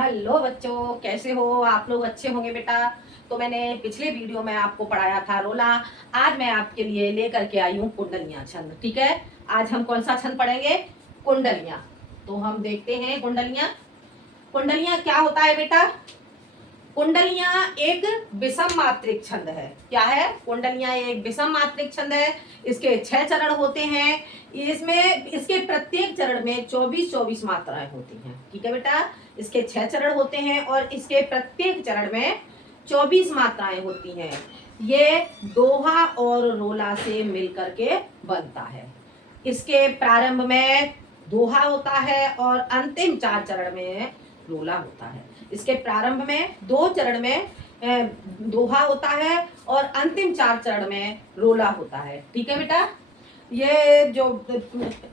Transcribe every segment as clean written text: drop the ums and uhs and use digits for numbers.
Hello बच्चों, कैसे हो आप लोग? अच्छे होंगे बेटा। तो मैंने पिछले वीडियो में आपको पढ़ाया था रोला। आज मैं आपके लिए लेकर के आई हूँ कुंडलियां छंद। ठीक है, आज हम कौन सा छंद पढ़ेंगे? कुंडलियां। तो हम देखते हैं कुंडलियां। कुंडलियां क्या होता है बेटा? कुंडलियां एक विषम मात्रिक छंद है। क्या है? कुंडलियां एक विषम मात्रिक छंद है। इसके 6 चरण होते हैं। इसमें इसके प्रत्येक चरण में 24-24 मात्राएं होती हैं। ठीक है बेटा, इसके 6 चरण होते हैं और इसके प्रत्येक चरण में 24 मात्राएं होती हैं। ये दोहा और रोला से मिलकर के बनता है। इसके प्रारंभ में दोहा होता है और अंतिम 4 चरण में रोला होता है। इसके प्रारंभ में 2 चरण में दोहा होता है और अंतिम 4 चरण में रोला होता है। ठीक है बेटा, ये जो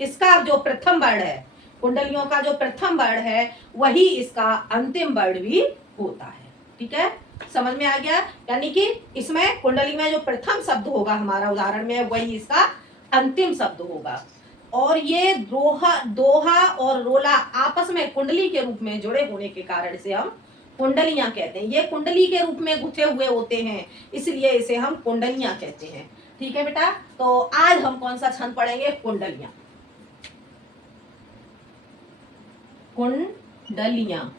इसका जो प्रथम वर्ण है, कुंडलियों का जो प्रथम वर्ण है, वही इसका अंतिम वर्ण भी होता है। ठीक है, समझ में आ गया? यानी कि इसमें कुंडली में जो प्रथम शब्द होगा हमारा उदाहरण में, वही इसका अंतिम शब्द होगा। और ये दोहा दोहा और रोला आपस में कुंडली के रूप में जुड़े होने के कारण से हम कुंडलियां कहते हैं। ये कुंडली के रूप में गुथे हुए होते हैं, इसलिए इसे हम कुंडलियां कहते हैं। ठीक है बेटा, तो आज हम कौन सा छंद पढ़ेंगे? कुंडलियां। कुंडलियां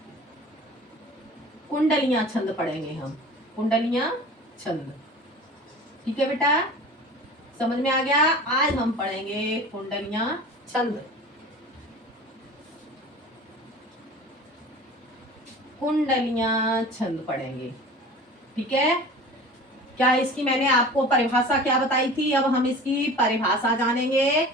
कुंडलियां छंद पढ़ेंगे हम। कुंडलियां छंद। ठीक है बेटा, समझ में आ गया? आज हम पढ़ेंगे कुंडलियां छंद। कुंडलियां छंद पढ़ेंगे। ठीक है, क्या इसकी मैंने आपको परिभाषा क्या बताई थी? अब हम इसकी परिभाषा जानेंगे।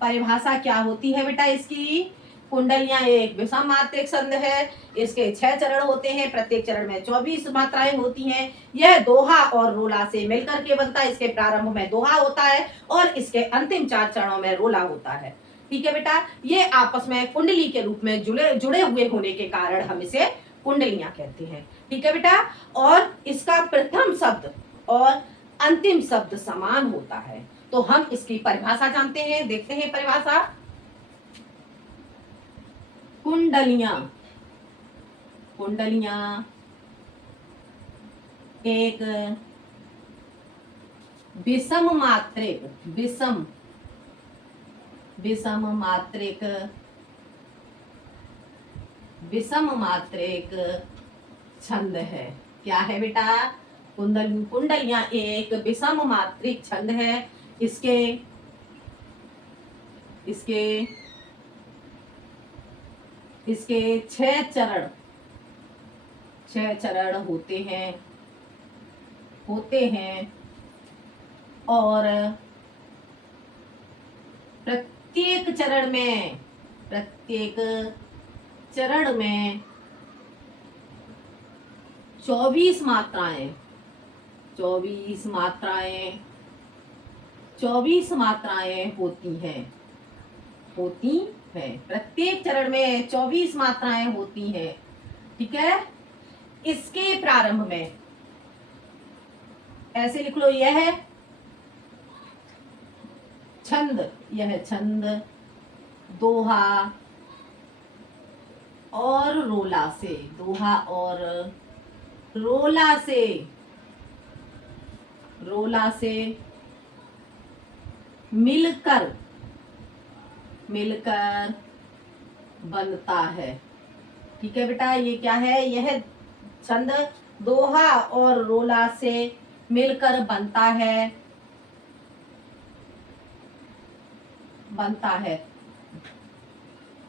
परिभाषा क्या होती है बेटा इसकी? कुंडलियां एक विषम मात्रिक छंद है। इसके 6 चरण होते हैं, प्रत्येक चरण में 24 मात्राएं होती हैं। यह दोहा और रोला से मिलकर के बनता है। इसके प्रारंभ में दोहा होता है और इसके अंतिम 4 चरणों में रोला होता है। ठीक है बेटा, ये आपस में कुंडली के रूप में जुड़े हुए होने के कारण हम इसे कुंडलियां कहते हैं। ठीक है बेटा, और इसका प्रथम शब्द और अंतिम शब्द समान होता है। तो हम इसकी परिभाषा जानते हैं, देखते हैं परिभाषा। कुंडलियां कुंडलियां एक विषम मात्रिक विषम विषम मात्रिक विषम मात्रिक छंद है। क्या है बेटा? कुंडलियां एक विषम मात्रिक छंद है। इसके इसके इसके 6 चरण होते हैं और प्रत्येक चरण में 24 मात्राएं 24 मात्राएं 24 मात्राएं होती हैं। प्रत्येक चरण में 24 मात्राएं होती हैं। ठीक है, इसके प्रारंभ में ऐसे लिख लो, यह छंद दोहा और रोला से रोला से मिलकर बनता है। ठीक है बेटा, ये क्या है? यह छंद दोहा और रोला से मिलकर बनता है।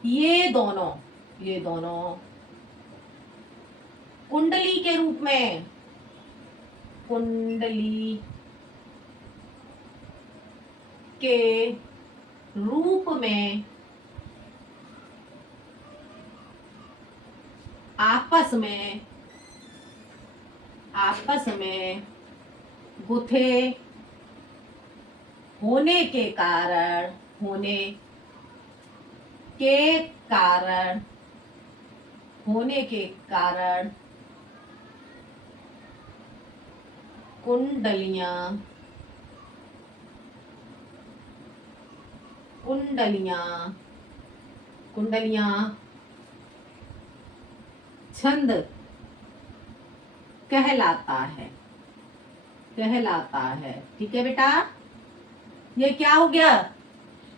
ये दोनों कुंडली के रूप में आपस में गुथे होने के कारण कुंडलियां छंद कहलाता है, कहलाता है। ठीक है बेटा, ये क्या हो गया?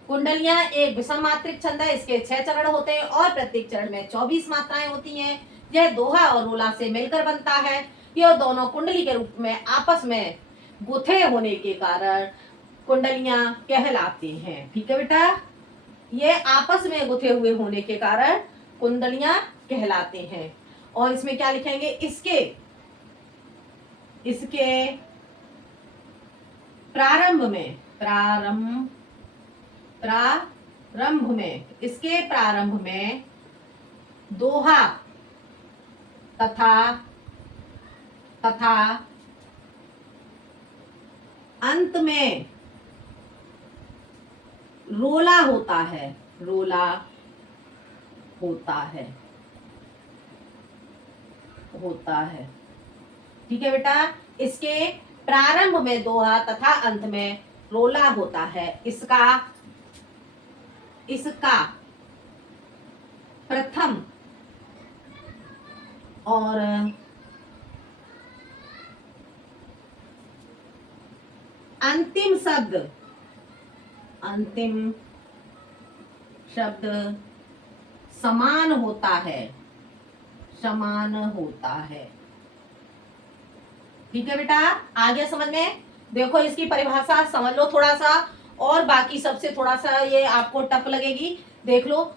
कुंडलियां एक विषम मात्रिक छंद है, इसके 6 चरण होते हैं और प्रत्येक चरण में 24 मात्राएं होती हैं। यह दोहा और रोला से मिलकर बनता है। ये दोनों कुंडली के रूप में आपस में गुथे होने के कारण कुंडलियां कहलाती हैं। ठीक है बेटा, ये आपस में गुथे हुए होने के कारण कुंडलियां कहलाते हैं। और इसमें क्या लिखेंगे? इसके प्रारंभ में, इसके प्रारंभ में दोहा तथा अंत में रोला होता है, होता है। ठीक है बेटा, इसके प्रारंभ में दोहा तथा अंत में रोला होता है। इसका प्रथम और अंतिम शब्द समान होता है, ठीक है बेटा, आ गया समझ में? देखो इसकी परिभाषा समझ लो थोड़ा सा, और बाकी सबसे थोड़ा सा ये आपको टफ लगेगी। देख लो,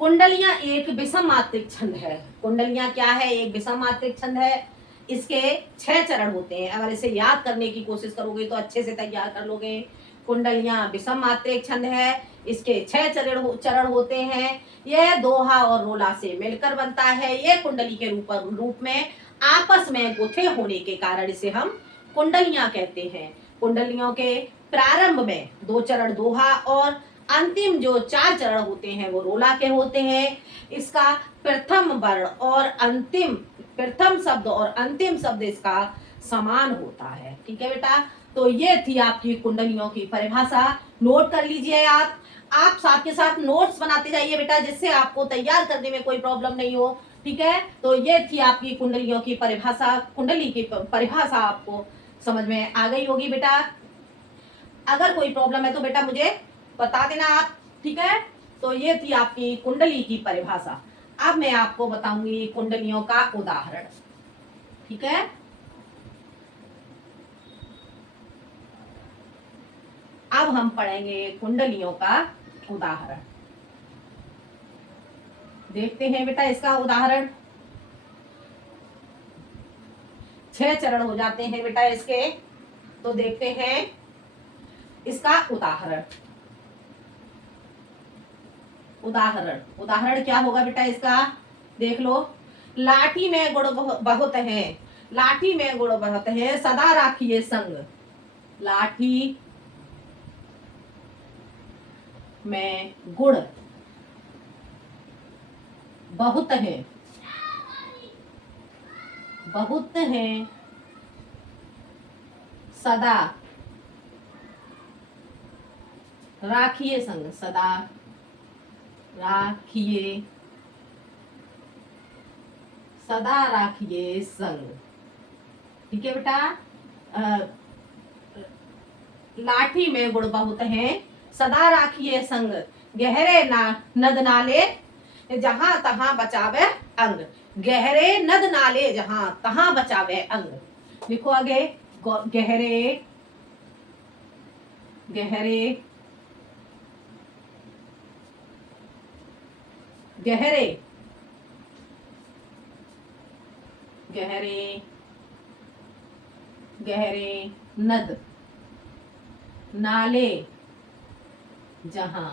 कुंडलियां एक विषम मात्रिक छंद है। कुंडलियां क्या है? एक विषम मात्रिक छंद है। इसके 6 चरण होते हैं। अगर इसे याद करने की कोशिश करोगे तो अच्छे से तैयार कर लोगे। कुंडलियां विषम मात्रिक छंद है, इसके 6 चरण होते हैं। यह दोहा और रोला से मिलकर बनता है। यह कुंडली के रूप में आपस में गुथे होने के कारण इसे हम कुंडलियां कहते हैं। कुंडलियों के प्रारंभ में 2 चरण दोहा और अंतिम जो 4 चरण होते हैं वो रोला के होते हैं। इसका प्रथम शब्द और अंतिम शब्द इसका समान होता है। ठीक है बेटा, तो ये थी आपकी कुंडलियों की परिभाषा। नोट कर लीजिए आप साथ के साथ नोट्स बनाते जाइए बेटा, जिससे आपको तैयार करने में कोई प्रॉब्लम नहीं हो। ठीक है, तो ये थी आपकी कुंडलियों की परिभाषा। कुंडली की परिभाषा आपको समझ में आ गई होगी बेटा। अगर कोई प्रॉब्लम है तो बेटा मुझे बता देना आप। ठीक है, तो ये थी आपकी कुंडली की परिभाषा। अब मैं आपको बताऊंगी कुंडलियों का उदाहरण। ठीक है, अब हम पढ़ेंगे कुंडलियों का उदाहरण। देखते हैं बेटा इसका उदाहरण। 6 चरण हो जाते हैं बेटा इसके, तो देखते हैं इसका उदाहरण। उदाहरण क्या होगा बेटा इसका? देख लो, लाठी में गुण बहुत है, लाठी में गुण बहुत है, सदा राखिए संग। लाठी में गुण बहुत है, सदा राखिए संग, सदा राखिए संग। ठीक है बेटा, लाठी में गुण बहुत है, सदा राखिए संग, गहरे नद नाले जहां तहां बचावे अंग। गहरे नद नाले जहां तहां बचावे अंग। लिखो आगे, गहरे नद नाले जहां,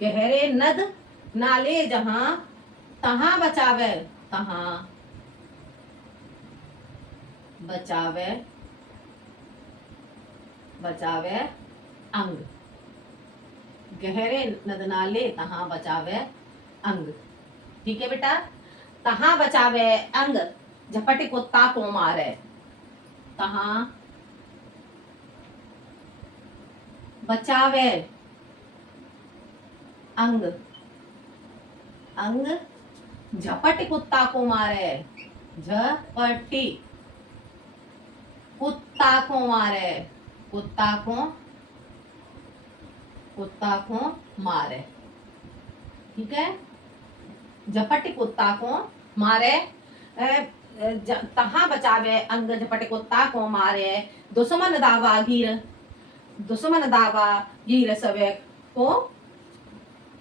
गहरे नद नाले जहां तहां बचावे अंग। गहरे नद नाले तहां बचावे अंग। ठीक है बेटा, तहां बचावे अंग, झपटी कुत्ता को मारे। तहां बचावे अंग झपट कुत्ता को मारे, झपटी कुत्ता को मारे, कुत्ता को मारे। ठीक है, झपटी कुत्ता को मारे, तहाँ बचावे अंग झपट कुत्ता को मारे, दुश्मन दावा गिर, दुश्मन दावा गिर सवे को,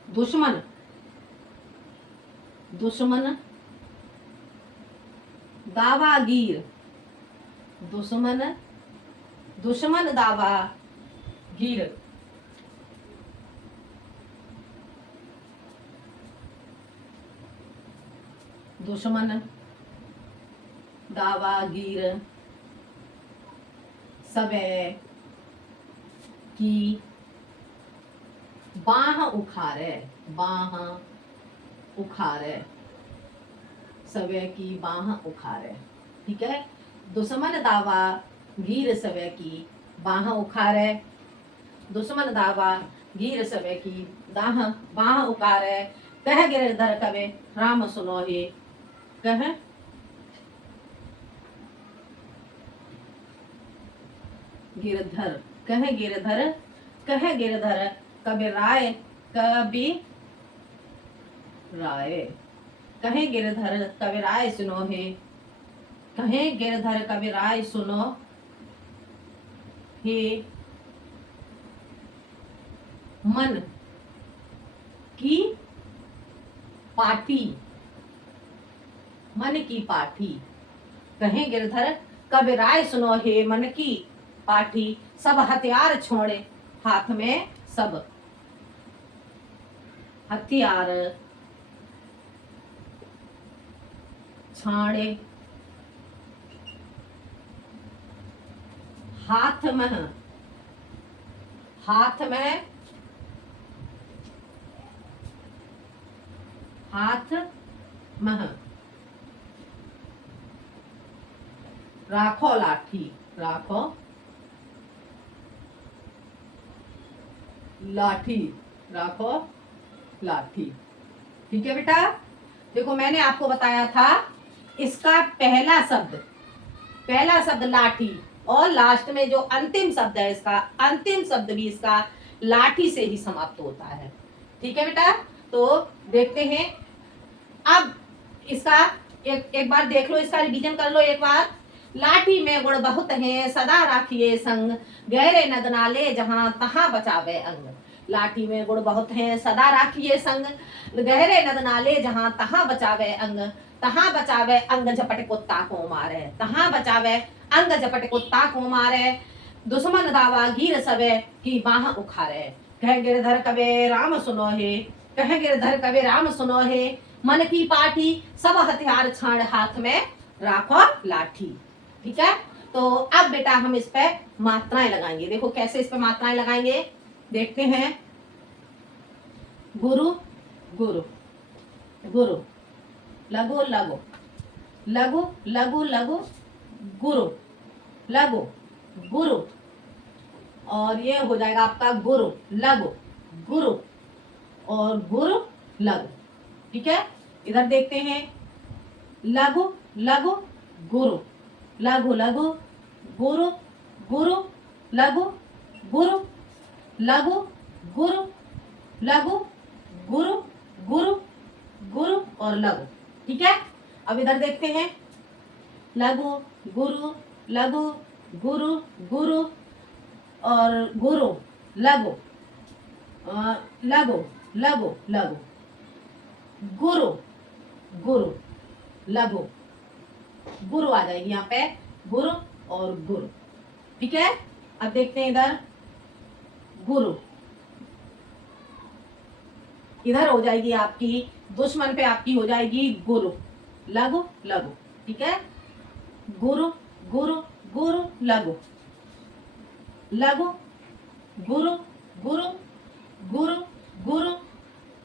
दुश्मन दुश्मन दावा गिर, दुश्मन दुश्मन दावा गिर, दुश्मन दावा गिर सबे की बाह उखारे, बाह उखारे, सबे की बाह उखारे। ठीक है, दुश्मन दावा गिर सबे की बाह उखारे, दुश्मन दावा गिर सबे की बाह उखारे, कह गिरधर कवे राम सुनो हे, कह गिरधर, कह गिरधर, कह गिरधर कबि राय, कबि राय, कहे गिरधर कबि राय सुनो हे, कहे गिरधर कबि राय सुनो हे, मन की पाठी, मन की पाठी, कहे गिरधर कबि राय सुनो हे, मन की पाठी, सब हथियार छोड़े हाथ में, सब हथियार छाड़े हाथ में, हाथ में, हाथ में राखो लाठी, राखो लाठी, राखो लाठी। ठीक है बेटा, देखो मैंने आपको बताया था इसका पहला शब्द लाठी, और लास्ट में जो अंतिम शब्द है इसका, अंतिम शब्द भी इसका लाठी से ही समाप्त होता है। ठीक है बेटा, तो देखते हैं अब इसका एक बार देख लो, इसका रिवीजन कर लो एक बार। लाठी में गुण बहुत है सदा राखिए संग, गहरे नद नाले जहां तहां बचावे अंग। लाठी में गुण बहुत है सदा राखिए संग, गहरे नद नाले जहां तहां बचावे अंग, तहां बचावे अंग झपट कुत्ता को मारे, तहां बचावे अंग झपट कुत्ता को मारे, दुश्मन दावा गिर सबे की बाह उखारे, कह गिरधर कबे राम सुनो हे, कह गिरधर कबे राम सुनो हे, मन की पाठी सब हथियार छाड़ हाथ में राखो लाठी। ठीक है, तो अब बेटा हम इस पे मात्राएं लगाएंगे। देखो कैसे इस पे मात्राएं लगाएंगे, देखते हैं। गुरु गुरु गुरु, लघु लघु लघु लघु लघु, गुरु लघु गुरु, और ये हो जाएगा आपका गुरु लघु गुरु और गुरु लघु। ठीक है, इधर देखते हैं। लघु लघु गुरु, लघु लघु गुरु, गुरु लघु गुरु, लघु गुरु, लघु गुरु, गुरु गुरु और लघु। ठीक है, अब इधर देखते हैं। लघु गुरु, लघु गुरु, गुरु और गुरु, लघु लघु लघु लघु, गुरु गुरु लघु, गुरु आ जाएगी यहाँ पे, गुरु और गुरु। ठीक है, अब देखते हैं इधर। गुरु इधर हो जाएगी आपकी, दुश्मन पे आपकी हो जाएगी गुरु, लघु लघु। ठीक है, गुरु गुरु गुरु लघु, लघु गुरु गुरु गुरु गुरु,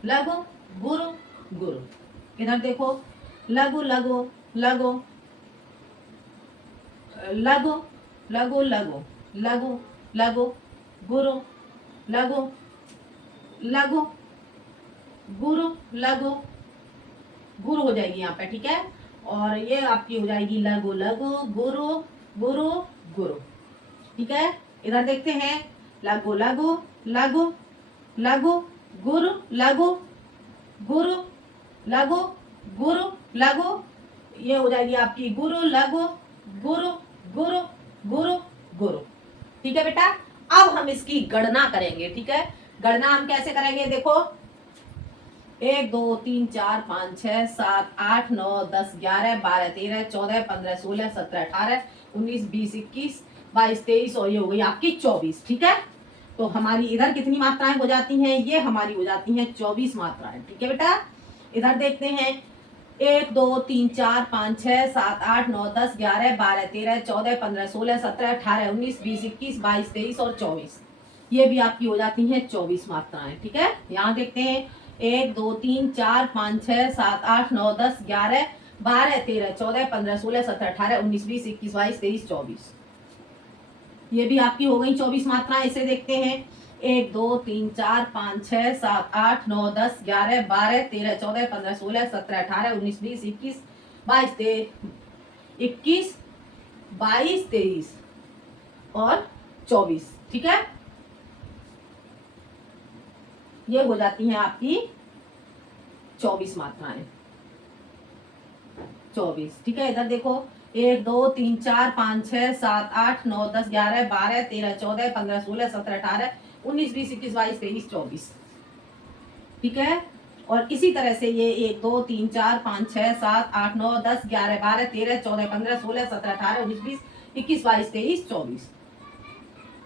लघु गुरु गुरु। इधर देखो, लघु लघु लघु, लघु लघु लघु लघु लघु, गुरु लघु लघु, गुरु लघु गुरु हो जाएगी यहाँ पे, ठीक है। और ये आपकी हो जाएगी लघु, लघु गुरु, गुरु गुरु, ठीक है। इधर देखते हैं, लघु लघु, लघु लघु गुरु, लघु गुरु, लघु गुरु, लघु, ये हो जाएगी आपकी गुरु, लघु गुरु, गुरु गुरु गुरु, ठीक है बेटा। अब हम इसकी गणना करेंगे, ठीक है। गणना हम कैसे करेंगे, देखो 1 2 3 4 5 6 7 8 9 10 11 12 13 14 15 16 17 18 19 20 21 22 23 और ये हो गई आपकी 24, ठीक है। तो हमारी इधर कितनी मात्राएं हो जाती हैं, ये हमारी हो जाती हैं 24 मात्राएं, ठीक है बेटा। इधर देखते हैं 1 2 3 4 5 6 7 8 9 10 11 12 13 14 15 16 17 18 19 20 21 22 23 और 24, ये भी आपकी हो जाती हैं 24 मात्राएं, ठीक है। यहाँ देखते हैं 1 2 3 4 5 6 7 8 9 10 11 12 13 14 15 16 17 18 19 20 21 22 23 24, ये भी आपकी हो गई 24 मात्राएं। इसे देखते हैं 1 2 3 4 5 6 7 8 9 10 11 12 13 14 15 16 17 18 19 20 21 22 21 22 23 और 24, ठीक है। ये हो जाती हैं आपकी 24 मात्राएं, 24, ठीक है। इधर देखो 1 2 3 4 5 6 7 8 9 10 11 12 13 14 15 16 17 18 19 20 21 22 23 24, ठीक है। और इसी तरह से ये 1 2 3 4 5 6 7 8 9 10 11 12 13 14 15 16 17 18 19 20 21 22 23 24,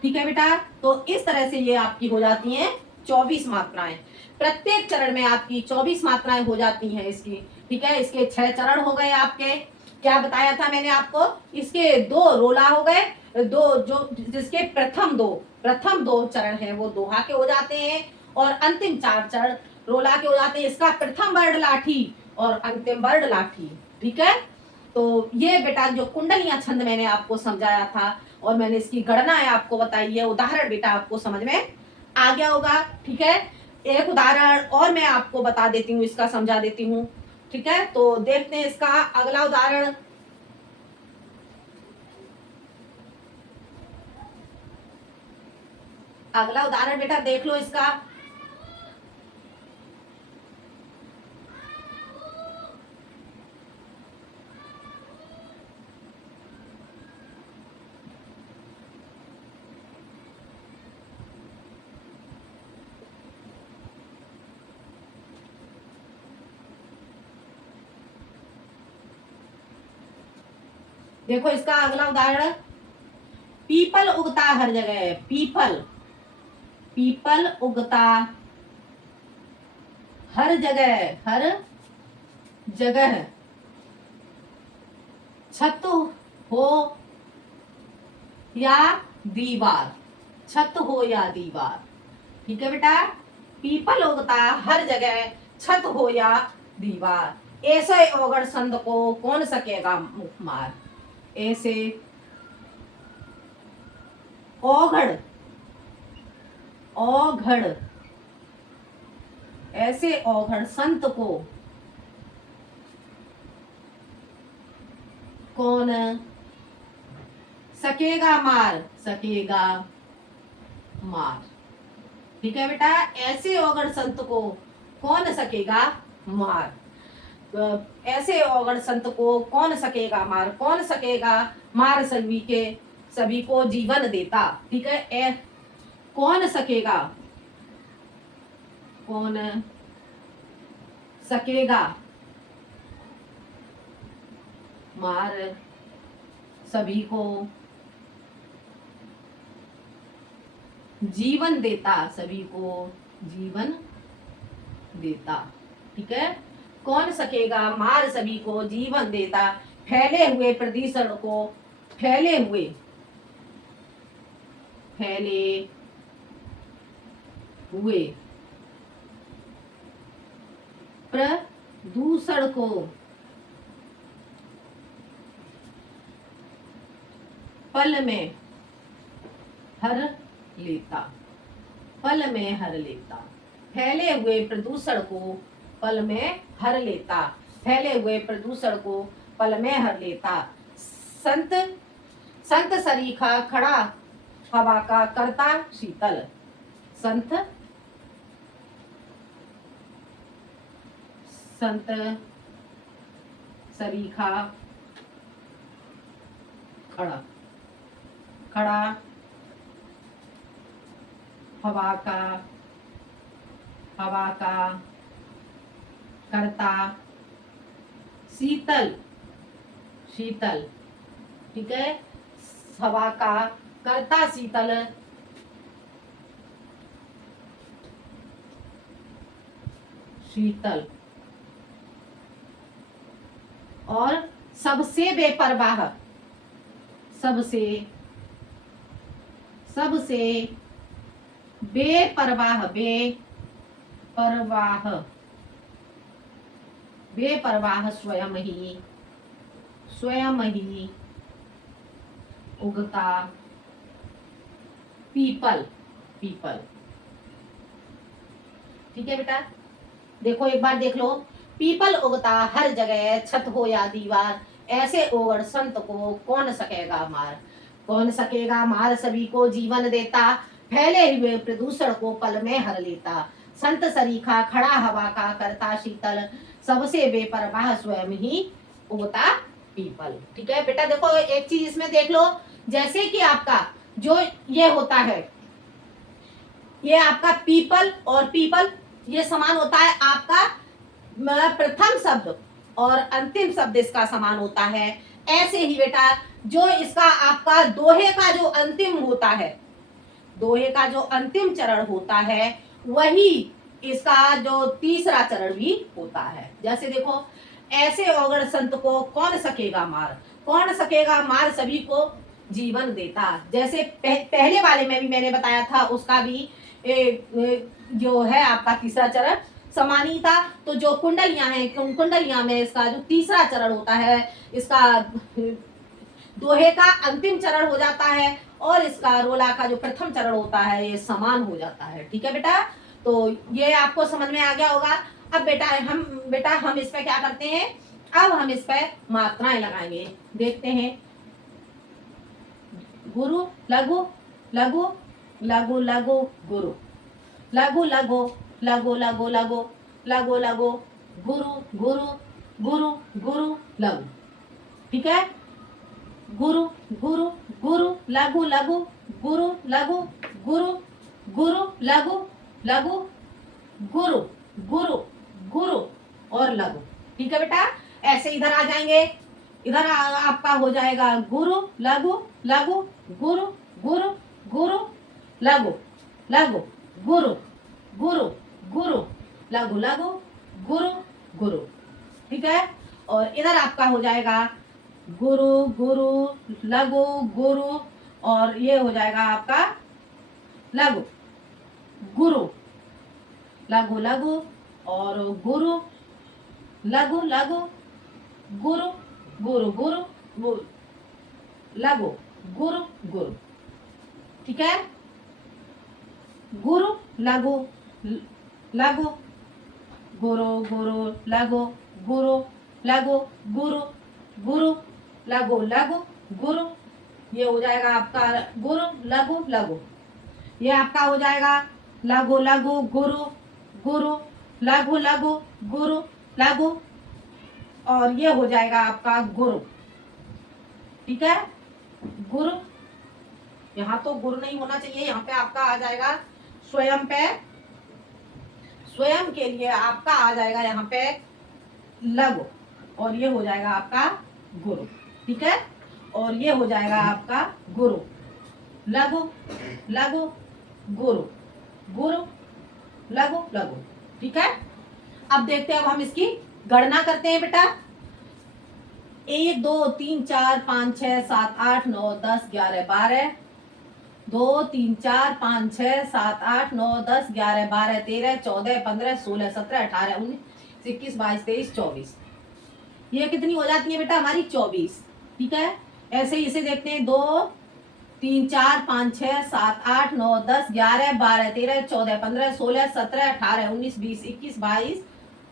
ठीक है बेटा। तो इस तरह से ये आपकी हो जाती हैं 24 मात्राएं। प्रत्येक चरण में आपकी 24 मात्राएं हो जाती हैं इसकी, ठीक है। इसके 6 चरण हो गए आपके, क्या बताया था मैंने आपको, इसके 2 रोला हो गए, 2 जो जिसके प्रथम दो चरण है वो दोहा के हो जाते हैं और अंतिम 4 चरण रोला के हो जाते हैं। इसका प्रथम वर्ण लाठी और अंतिम वर्ण लाठी, ठीक है। तो ये बेटा जो कुंडलियां छंद मैंने आपको समझाया था और मैंने इसकी गणना है आपको बताई है, उदाहरण बेटा आपको समझ में आ गया होगा, ठीक है। एक उदाहरण और मैं आपको बता देती हूँ, इसका समझा देती हूँ, ठीक है। तो देखते हैं इसका अगला उदाहरण। अगला उदाहरण बेटा देख लो इसका, देखो इसका अगला उदाहरण, पीपल उगता हर जगह, पीपल, पीपल उगता हर जगह, हर जगह, छत हो या दीवार, छत हो या दीवार, ठीक है बेटा। पीपल उगता हर जगह, छत हो या दीवार, ऐसे ओगड़ संद को कौन सकेगा मार, ऐसे ओघड़, ओघड़, ऐसे ओघड़ संत को कौन सकेगा मार, सकेगा मार, ठीक है बेटा। ऐसे ओघड़ संत को कौन सकेगा मार, ऐसे ओगड़ संत को कौन सकेगा मार, कौन सकेगा मार सभी को जीवन देता, ठीक है। कौन सकेगा, कौन सकेगा मार सभी को जीवन देता, सभी को जीवन देता, ठीक है। कौन सकेगा मार सभी को जीवन देता, फैले हुए प्रदूषण को, फैले हुए, फैले हुए प्रदूषण को पल में हर लेता, पल में हर लेता, फैले हुए प्रदूषण को पल में हर लेता, फैले हुए प्रदूषण को पल में हर लेता। संत संत सरीखा खड़ा हवा का करता शीतल। संत संत सरीखा खड़ा खड़ा हवा का करता शीतल। शीतल, ठीक है। हवा का करता शीतल। शीतल और सबसे बेपरवाह। सबसे सबसे बेपरवाह। बेपरवाह बेपरवाह स्वयं ही उगता पीपल। पीपल, ठीक है बेटा। देखो एक बार देख लो। पीपल उगता हर जगह, छत हो या दीवार, ऐसे ओगड़ संत को कौन सकेगा मार। कौन सकेगा मार, सभी को जीवन देता, फैले हुए प्रदूषण को पल में हर लेता। संत सरीखा खड़ा हवा का करता शीतल, सबसे बेपरवाह स्वयं ही उगता पीपल। ठीक है बेटा। देखो एक चीज इसमें देख लो, जैसे कि आपका जो ये होता है, ये आपका पीपल और पीपल ये समान होता है आपका प्रथम शब्द और अंतिम शब्द इसका समान होता है। ऐसे ही बेटा जो इसका आपका दोहे का जो अंतिम होता है, दोहे का जो अंतिम चरण होता है, वही इसका जो तीसरा चरण भी होता है। जैसे देखो, ऐसे अवगण संत को कौन सकेगा मार, कौन सकेगा मार, सभी को जीवन देता। जैसे पहले वाले में भी मैंने बताया था, उसका भी जो है आपका तीसरा चरण समान ही था। तो जो कुंडलियां हैं, कुंडलियां में इसका जो तीसरा चरण होता है, इसका दोहे का अंतिम चरण हो जाता है, और इसका रोला का जो प्रथम चरण होता है ये समान हो जाता है। ठीक है बेटा, तो ये आपको समझ में आ गया होगा। अब बेटा हम इस पे क्या करते हैं, अब हम इस पे मात्राएं लगाएंगे। देखते हैं, गुरु लघु लघु लघु लघु गुरु, लघु लघु लघु लघु लघु लघु लघु गुरु गुरु गुरु गुरु लघु। ठीक है, गुरु गुरु गुरु लघु लघु गुरु लघु गुरु गुरु लघु लघु गुरु गुरु गुरु और लघु। ठीक है बेटा, ऐसे इधर आ जाएंगे। इधर आपका हो जाएगा गुरु लघु लघु गुरु गुरु गुरु लघु लघु गुरु गुरु गुरु लघु लघु गुरु गुरु। ठीक है, और इधर आपका हो जाएगा गुरु गुरु लघु गुरु, और ये हो जाएगा आपका लघु गुरु लघु लघु और गुरु लघु लघु गुरु गुरु गुरु लघु गुरु गुरु। ठीक है, गुरु लघु लघु गुरु गुरु लघु गुरु लघु गुरु गुरु लघु लघु गुरु, ये हो जाएगा आपका गुरु लघु लघु। ये आपका हो जाएगा लघु लघु गुरु गुरु लघु लघु गुरु लघु, और ये हो जाएगा आपका गुरु। ठीक है, गुरु, यहाँ तो गुरु नहीं होना चाहिए, यहाँ पे आपका आ जाएगा स्वयं पे, स्वयं के लिए आपका आ जाएगा यहाँ पे लघु, और ये हो जाएगा आपका गुरु। ठीक है, और ये हो जाएगा आपका गुरु लघु लघु गुरु गुरु लघु लघु। ठीक है, अब देखते हैं, अब हम इसकी गणना करते हैं बेटा। 1 2 3 4 5 6 7 8 9 10 11 12, 2 3 4 5 6 7 8 9 10 11 12 13 14 15 16 17 18 19 21 22 23 24, ये कितनी हो जाती है बेटा हमारी 24। ठीक है, ऐसे ही इसे देखते हैं, 2 3 4 5 6 7 8 9 10 11 12 13 14 15 16 17 18 19 20 21 22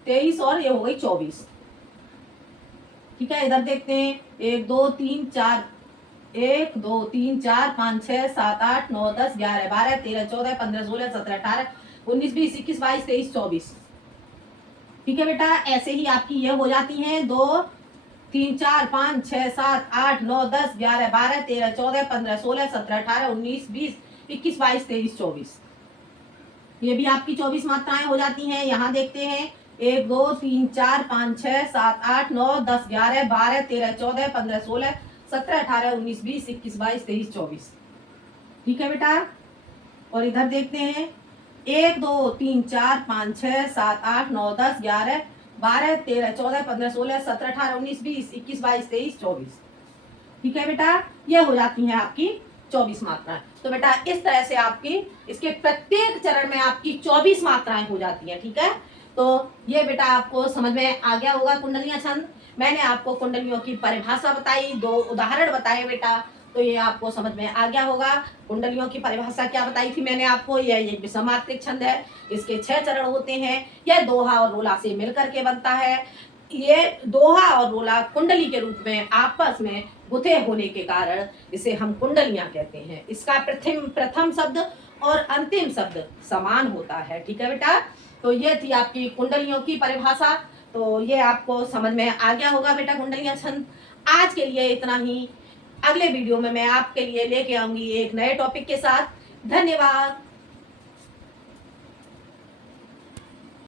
23 और ये हो गई 24। ठीक है, इधर देखते हैं 1 2 3 4, 1 2 3 4 5 6 7 8 9 10 11 12 13 14 15 16 17 18 19 20 21 22 23 24। ठीक है बेटा, ऐसे ही आपकी ये हो जाती हैं 2 3 4 5 6 7 8 9 10 11 12 13 14 15 16 17 18 19 20 21 22 23 24। ये भी आपकी 24 मात्राएं हो जाती हैं। यहाँ देखते हैं 1 2 3 4 5 6 7 8 9 10 11 12 13 14 15 16 17 18 19 20 21 22 23 24। ठीक है बेटा, और इधर देखते हैं 1 2 3 4 5 6 7 8 9 10 11 12 13 14 15 16 17 18 19 20 21 22 23 24। ठीक है बेटा, ये हो जाती हैं आपकी 24 मात्राएं। तो बेटा इस तरह से आपकी इसके प्रत्येक चरण में आपकी 24 मात्राएं हो जाती हैं। ठीक है, तो ये बेटा आपको समझ में आ गया होगा कुंडलियां छंद। मैंने आपको कुंडलियों की परिभाषा बताई, 2 उदाहरण बताए बेटा, तो ये आपको समझ में आ गया होगा। कुंडलियों की परिभाषा क्या बताई थी मैंने आपको, यह एक विषमात्रिक छंद है, इसके 6 चरण होते हैं, यह दोहा और रोला से मिलकर के बनता है। ये दोहा और रोला कुंडली के रूप में आपस में गुथे होने के कारण इसे हम कुंडलियां कहते हैं। इसका प्रथम शब्द और अंतिम शब्द समान होता है। ठीक है बेटा, तो ये थी आपकी कुंडलियों की परिभाषा। तो ये आपको समझ में आ गया होगा बेटा कुंडलियां छंद। आज के लिए इतना ही। अगले वीडियो में मैं आपके लिए लेके आऊंगी एक नए टॉपिक के साथ। धन्यवाद।